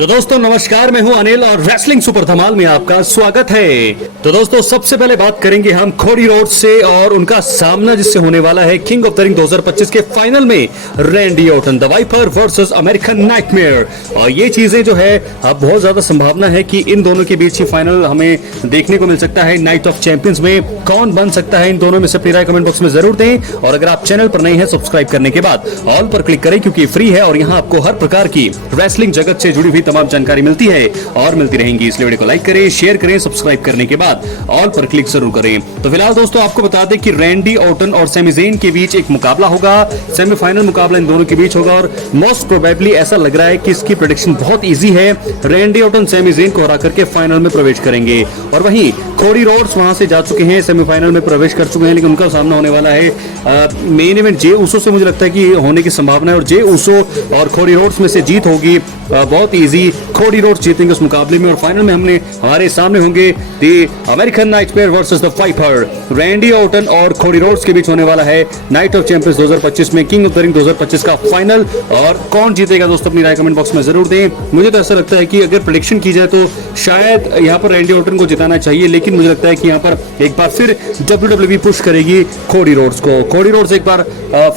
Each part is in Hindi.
तो दोस्तों नमस्कार, मैं हूं अनिल और रेसलिंग सुपर धमाल में आपका स्वागत है। तो दोस्तों सबसे पहले बात करेंगे हम कोडी रोड्स से और उनका सामना जिससे होने वाला है किंग ऑफ द रिंग 2025 के फाइनल में Randy Orton the Viper versus American Nightmare. और ये चीजें जो है अब बहुत ज्यादा संभावना है कि इन दोनों के बीच ही फाइनल हमें देखने को मिल सकता है। नाइट ऑफ चैंपियंस में कौन बन सकता है इन दोनों में से अपनी राय कमेंट बॉक्स में जरूर दें। और अगर आप चैनल पर नए हैं सब्सक्राइब करने के बाद ऑल पर क्लिक करें क्योंकि फ्री है और यहाँ आपको हर प्रकार की रेसलिंग जगत से जुड़ी हुई तमाम जानकारी मिलती है और मिलती रहेंगी। इसलिए वीडियो को लाइक करें, शेयर करें, सब्सक्राइब करने के बाद ऑल पर क्लिक जरूर करें। तो फिलहाल दोस्तों आपको बता दें कि रैंडी ऑर्टन और सैमी ज़ेन के बीच एक मुकाबला होगा। सेमीफाइनल मुकाबला इन दोनों के बीच होगा और मोस्ट प्रोबेबली ऐसा लग रहा है कि इसकी प्रेडिक्शन बहुत इजी है। रैंडी ऑर्टन सैमी ज़ेन को हरा करके फाइनल में प्रवेश करेंगे। और वहीं कोडी रोड्स वहां से जा चुके हैं, सेमीफाइनल में प्रवेश कर चुके हैं, लेकिन उनका सामना होने वाला है मेन इवेंट जे ऊसो से। मुझे लगता है कि होने की संभावना है और जे ऊसो और कोडी रोड्स में से जीत होगी। बहुत इजी कोडी रोड्स जीतेंगे उस मुकाबले में और फाइनल में हमारे सामने होंगे the American nightmare versus the viper. Randy Orton और कोडी रोड्स के बीच होने वाला है नाइट ऑफ चैंपियंस 2025 में किंग ऑफ द रिंग 2025 का फाइनल। और कौन जीतेगा दोस्तों अपनी राय कमेंट बॉक्स में जरूर दें। मुझे तो ऐसा लगता है कि अगर प्रेडिक्शन की जाए तो शायद यहाँ पर रैंडी ऑर्टन को जिताना चाहिए, लेकिन मुझे लगता है कि यहाँ पर एक बार फिर WWE पुश करेगी कोडी रोड्स को। कोडी रोड्स एक बार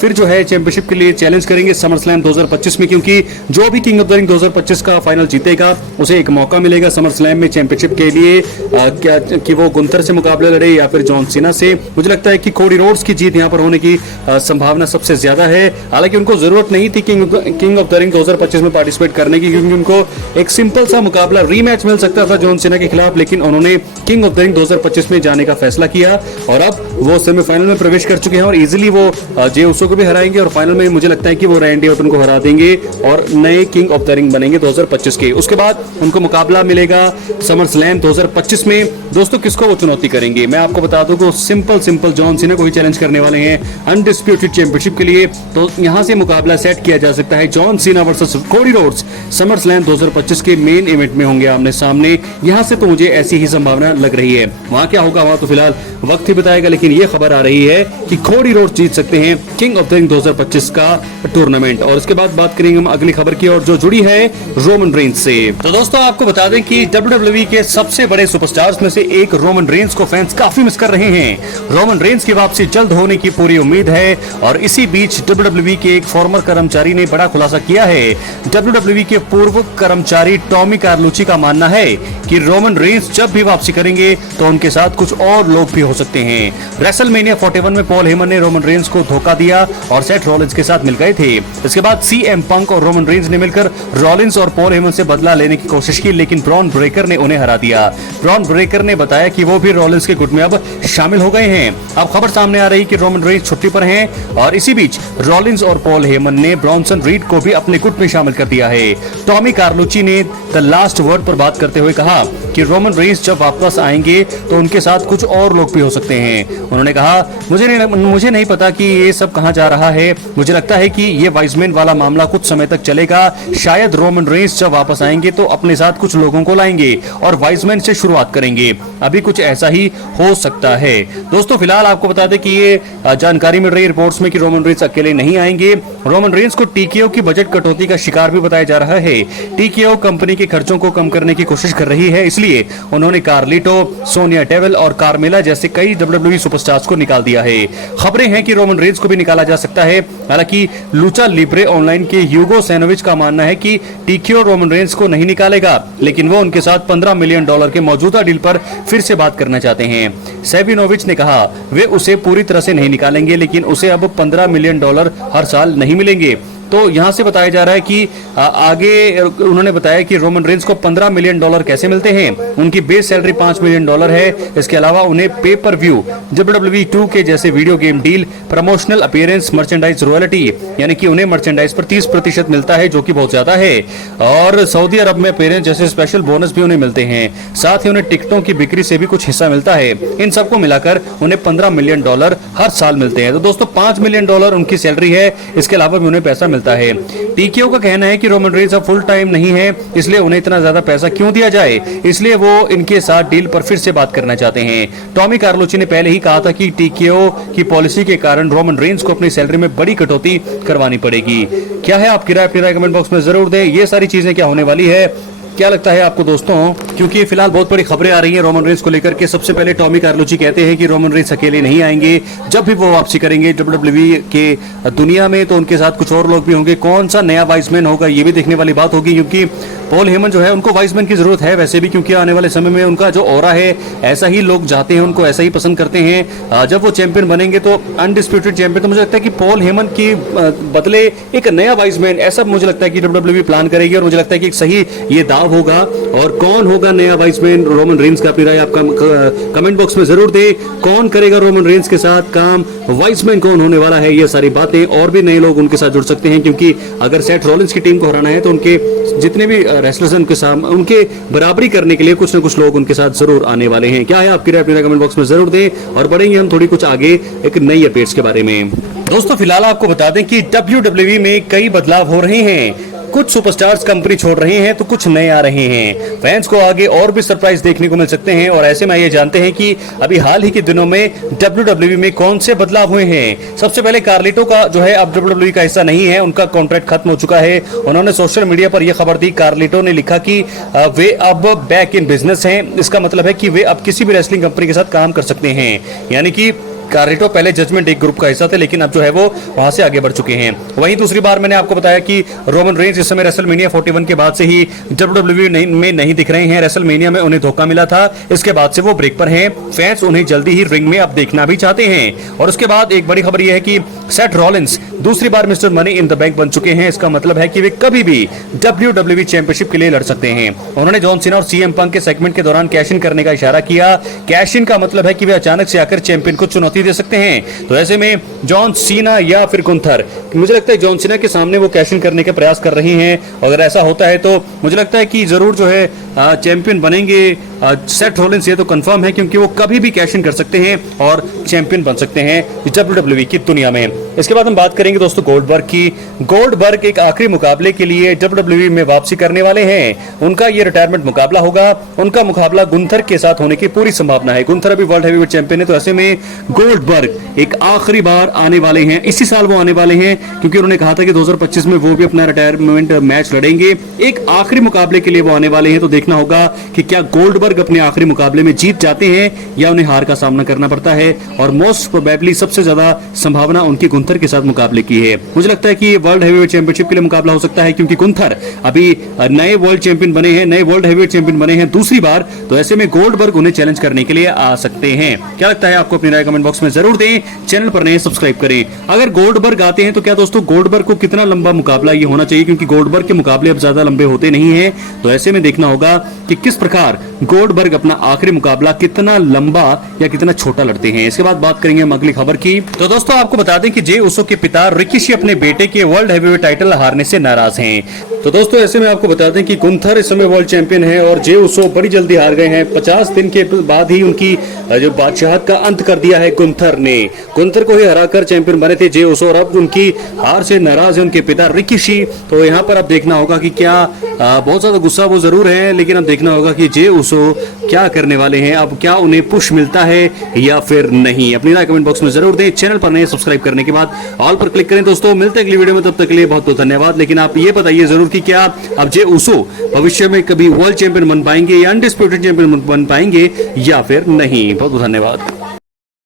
फिर जो है चैंपियनशिप के लिए चैलेंज करेंगे समर स्लैम 2025 में, क्योंकि जो भी किंग ऑफ द रिंग 2025 का फाइनल जीतेगा उसे एक मौका मिलेगा समर स्लैम में चैंपियनशिप के लिए, क्या कि वो गुंथर से मुकाबला लड़े या फिर जॉन सीना से। मुझे लगता है कि कोडी रोड्स की जीत यहाँ पर होने की संभावना सबसे ज्यादा है। हालांकि उनको जरूरत नहीं थी किंग ऑफ द रिंग 2025 में पार्टिसिपेट करने की, क्योंकि उनको एक सिंपल सा मुकाबला रीमैच मिल सकता था जॉन सीना के खिलाफ, लेकिन उन्होंने किंग ऑफ द रिंग 2025 में जाने का फैसला किया और अब वो सेमीफाइनल में प्रवेश कर चुके हैं और इजीली वो जे ऊसो को भी हराएंगे और फाइनल में मुझे लगता है कि वो रैंडी ऑर्टन को हरा देंगे और नए किंग ऑफ द रिंग बनेंगे 2025 के। उसके बाद उनको मुकाबला मिलेगा समर स्लैम 2025 में। दोस्तों किसको वो चुनौती करेंगे मैं आपको बता दूं कि सिंपल जॉन सीना को ही चैलेंज करने वाले हैं अनडिस्प्यूटेड चैंपियनशिप के लिए। तो यहां से मुकाबला सेट किया जा सकता है John Cena versus Cody Rhodes summer slam 2025 के मेन इवेंट में होंगे आमने सामने। यहां से तो मुझे ऐसी ही संभावना लग रही है। वहां क्या होगा वहां तो फिलहाल वक्त ही बताएगा, लेकिन ये खबर आ रही है कि कोडी रोड्स जीत सकते हैं किंग ऑफ द रिंग 2025 का टूर्नामेंट। और इसके बाद बात करेंगे हम अगली खबर की और जो जुड़ी है रोमन रेंज से। तो दोस्तों आपको बता दें कि WWE के सबसे बड़े सुपरस्टार्स में से एक रोमन रेंज को फैंस काफी मिस कर रहे हैं। रोमन रेंज की वापसी जल्द होने की पूरी उम्मीद है और इसी बीच WWE के एक फॉर्मर कर्मचारी ने बड़ा खुलासा किया है। WWE के पूर्व कर्मचारी टॉमी कार्लुची का मानना है कि रोमन रेंज जब भी वापसी करेंगे तो उनके साथ कुछ और लोग भी हो सकते हैं। रेसलमेनिया 41 में पॉल हेमन ने रोमन रेंज को धोखा दिया और सेथ रॉलिंस के साथ मिल गए थे। इसके बाद CM पंक और रोमन रेंज ने मिलकर रॉलिंस और पॉल हेमन से बदला लेने की कोशिश की, लेकिन ब्रॉन ब्रेकर ने उन्हें हरा दिया। ब्रॉन ब्रेकर ने बताया कि वो भी रॉलिंस के गुट में अब शामिल हो गए हैं। अब खबर सामने आ रही कि रोमन रेंज छुट्टी पर हैं और इसी बीच रॉलिंस और पॉल हेमन ने ब्रॉनसन रीड को भी अपने गुट में शामिल कर दिया है। टॉमी कार्लुची ने द लास्ट वर्ड पर बात करते हुए कहा कि रोमन रेंज जब वापस आएंगे तो उनके साथ कुछ और लोग भी हो सकते हैं। उन्होंने कहा मुझे नहीं पता कि ये सब कहां जा रहा है। मुझे लगता है कि ये वाइजमैन वाला मामला कुछ समय तक चलेगा। शायद रोमन रेंज जब वापस आएंगे तो अपने साथ कुछ लोगों को लाएंगे और वाइजमैन से शुरुआत करेंगे। अभी कुछ ऐसा ही हो सकता है। दोस्तों फिलहाल आपको बता दें कि ये जानकारी मिल रही है रिपोर्ट्स में कि रोमन रेंज अकेले नहीं आएंगे। रोमन रेंज को TKO की बजट कटौती का शिकार भी बताया जा रहा है। TKO कंपनी के खर्चों को कम करने की कोशिश कर रही है, इसलिए उन्होंने कार्लिटो, सोनिया डेविल और कार्मेला जैसे कई WWE सुपरस्टार्स को निकाल दिया है। खबरें हैं कि रोमन रेंज को भी निकाला जा सकता है। हालांकि लूचा लिब्रे ऑनलाइन के ह्यूगो सैनोविच का मानना है कि TKO रोमन रेंज को नहीं निकालेगा, लेकिन वो उनके साथ $15 मिलियन के मौजूदा डील पर फिर से बात करना चाहते हैं। सेविनोविच ने कहा वे उसे पूरी तरह से नहीं निकालेंगे, लेकिन उसे अब $15 मिलियन हर साल नहीं मिलेंगे। तो यहाँ से बताया जा रहा है कि आगे उन्होंने बताया कि रोमन रेंज को $15 मिलियन कैसे मिलते हैं। उनकी बेस सैलरी $5 मिलियन है। इसके अलावा उन्हें पे पर व्यू WWE 2 के जैसे video game deal, promotional appearance, merchandise royalty, यानी कि उन्हें मर्चेंडाइज पर 30% मिलता है, जो कि बहुत ज्यादा है। और सऊदी अरब में अपीयरेंस जैसे स्पेशल बोनस भी उन्हें मिलते हैं। साथ ही उन्हें टिकटों की बिक्री से भी कुछ हिस्सा मिलता है। इन सबको मिलाकर उन्हें $15 मिलियन हर साल मिलते हैं। तो दोस्तों $5 मिलियन उनकी सैलरी है। इसके अलावा भी उन्हें पैसा मिलता मिलता है। टीकेओ का कहना है कि रोमन रेंस अब फुल टाइम नहीं है, इसलिए उन्हें इतना ज्यादा पैसा क्यों दिया जाए, इसलिए वो इनके साथ डील पर फिर से बात करना चाहते हैं। टॉमी कार्लुची ने पहले ही कहा था कि टीकेओ की पॉलिसी के कारण रोमन रेंस को अपनी सैलरी में बड़ी कटौती करवानी पड़ेगी। क्या है आपकी राय? अपनी राय कमेंट बॉक्स में जरूर दें। ये सारी चीजें क्या होने वाली है, क्या लगता है आपको दोस्तों? क्योंकि फिलहाल बहुत बड़ी खबरें आ रही हैं रोमन रेंस को लेकर के। सबसे पहले टॉमी कार्लुची कहते हैं कि रोमन रेंस अकेले नहीं आएंगे, जब भी वो वापसी करेंगे WWE के दुनिया में तो उनके साथ कुछ और लोग भी होंगे। कौन सा नया वाइसमैन होगा ये भी देखने वाली बात होगी, क्योंकि पॉल हेमन जो है उनको वाइसमैन की जरूरत है वैसे भी, क्योंकि आने वाले समय में उनका जो ऑरा है ऐसा ही लोग चाहते हैं, उनको ऐसा ही पसंद करते हैं। जब वो चैंपियन बनेंगे तो अनडिस्प्यूटेड चैंपियन, तो मुझे लगता है कि पॉल हेमन की बदले एक नया वाइसमैन, ऐसा मुझे लगता है कि WWE प्लान करेगी और मुझे लगता है कि एक सही ये दाव होगा। और कौन होगा नया वाइसमैन रोमन रेंस का? अपनी राय आपका कमेंट बॉक्स में जरूर दे। कौन करेगा रोमन रेंस के साथ काम, वाइसमैन कौन होने वाला है, ये सारी बातें और भी नए लोग उनके साथ जुड़ सकते हैं, क्योंकि अगर सेथ रॉलिंस की टीम को हराना है तो उनके जितने भी रेसलर्स उनके सामने उनके बराबरी करने के लिए कुछ न कुछ लोग उनके साथ जरूर आने वाले हैं। क्या है आपकी राय? अपनी कमेंट बॉक्स में जरूर दें और बढ़ेंगे हम थोड़ी कुछ आगे एक नई अपडेट्स के बारे में। दोस्तों फिलहाल आपको बता दें कि WWE में कई बदलाव हो रहे हैं। कुछ सुपरस्टार्स कंपनी छोड़ रहे हैं तो कुछ नए आ रहे हैं। फैंस को आगे और भी सरप्राइज देखने को मिल सकते हैं और ऐसे में ये जानते हैं कि अभी हाल ही के दिनों में WWE में कौन से बदलाव हुए हैं। सबसे पहले कार्लिटो का जो है अब WWE का हिस्सा नहीं है, उनका कॉन्ट्रैक्ट खत्म हो चुका है। उन्होंने सोशल मीडिया पर यह खबर दी। कार्लिटो ने लिखा कि वे अब बैक इन बिजनेस हैं। इसका मतलब है कि वे अब किसी भी रेसलिंग कंपनी के साथ काम कर सकते हैं, यानी कि कार्लिटो पहले जजमेंट एक ग्रुप का हिस्सा थे, लेकिन अब जो है वो वहां से आगे बढ़ चुके हैं। वहीं दूसरी बार मैंने आपको बताया कि रोमन रेंस इस समय रेसलमेनिया 41 के बाद से ही WWE में नहीं दिख रहे हैं। रेसलमेनिया में उन्हें धोखा मिला था, इसके बाद से वो ब्रेक पर हैं। फैंस उन्हें जल्दी ही रिंग में अब देखना भी चाहते हैं। और उसके बाद एक बड़ी खबर यह है कि सेथ रॉलिंस दूसरी बार mister money in the bank बन चुके हैं। इसका मतलब है कि वे कभी भी WWE चैंपियनशिप के लिए लड़ सकते हैं। उन्होंने जॉन सीना और CM पंक के सेगमेंट के दौरान कैश इन करने का इशारा किया। कैश इन का मतलब है कि वे अचानक से आकर चैंपियन को चुनौती दे सकते हैं। तो ऐसे में जॉन सीना या फिर गुंथर, मुझे लगता है जॉन सीना के सामने वो कैश इन करने के प्रयास कर रहे हैं। अगर ऐसा होता है तो मुझे लगता है कि जरूर जो है चैंपियन बनेंगे सेथ रॉलिंस, ये तो कंफर्म है, क्योंकि वो कभी भी कैश इन कर सकते हैं और चैंपियन बन सकते हैं WWE की दुनिया में। इसके बाद हम बात करेंगे दोस्तों गोल्डबर्ग की। गोल्डबर्ग एक आखिरी मुकाबले के लिए WWE में वापसी करने वाले हैं। उनका ये रिटायरमेंट मुकाबला होगा। उनका मुकाबला गुंथर के साथ होने की पूरी संभावना है। गुंथर अभी वर्ल्ड हैवीवेट चैंपियन है, तो ऐसे में गोल्डबर्ग एक आखिरी बार आने वाले हैं। इसी साल वो आने वाले हैं, क्योंकि उन्होंने कहा था कि 2025 में वो भी अपना रिटायरमेंट मैच लड़ेंगे। एक आखिरी मुकाबले के लिए वो आने वाले हैं, तो देखना होगा कि क्या गोल्डबर्ग अपने आखिरी मुकाबले में जीत जाते हैं या उन्हें हार का सामना करना पड़ता है। और मोस्ट प्रोबेबली सबसे ज्यादा संभावना उनकी गुंथर के साथ मुकाबले की है। मुझे लगता है कि ये वर्ल्ड हैवीवेट चैंपियनशिप के लिए मुकाबला हो सकता है, क्योंकि गुंथर अभी नए वर्ल्ड चैंपियन बने हैं, नए वर्ल्ड हैवीवेट चैंपियन बने हैं दूसरी बार। तो ऐसे में गोल्डबर्ग उन्हें चैलेंज करने के लिए आ सकते हैं। क्या लगता है आपको? अपनी राय कमेंट बॉक्स में जरूर दें। चैनल पर नए सब्सक्राइब करें। अगर गोल्डबर्ग आते हैं तो क्या दोस्तों गोल्डबर्ग को कितना लंबा मुकाबला ये होना चाहिए, क्योंकि गोल्डबर्ग के मुकाबले अब ज्यादा लंबे होते नहीं है। तो ऐसे में देखना होगा कि किस प्रकार गोल्डबर्ग अपना आखिरी मुकाबला कितना लंबा या कितना छोटा लड़ते हैं। इसके बाद बात करेंगे हम अगली खबर की। तो दोस्तों आपको बता दें कि जे उसो के पिता रिकीशी अपने बेटे के वर्ल्ड हैवीवेट टाइटल हारने से नाराज हैं। तो दोस्तों ऐसे में आपको बता दें कि गुंथर इस समय वर्ल्ड चैंपियन है और जे उसो बड़ी जल्दी हार गए हैं। 50 दिन के बाद ही उनकी जो बादशाहत का अंत कर दिया है गुंथर ने। गुंथर को ही हराकर चैंपियन बने थे जे उसो, और अब उनकी हार से नाराज है उनके पिता रिकीशी। तो यहाँ पर अब देखना होगा कि क्या बहुत ज्यादा गुस्सा वो जरूर है, लेकिन अब देखना होगा कि जे उसो क्या करने वाले हैं। अब क्या उन्हें पुश मिलता है या फिर नहीं? अपनी राय कमेंट बॉक्स में जरूर दें। चैनल पर नए सब्सक्राइब करने के बाद ऑल पर क्लिक करें। दोस्तों मिलते हैं अगली वीडियो में, तब तक के लिए बहुत बहुत धन्यवाद। लेकिन आप ये बताइए जरूर कि क्या अब जे उसो भविष्य में कभी वर्ल्ड चैंपियन बन पाएंगे या अनडिस्प्यूटेड चैंपियन बन पाएंगे या फिर नहीं? बहुत बहुत धन्यवाद।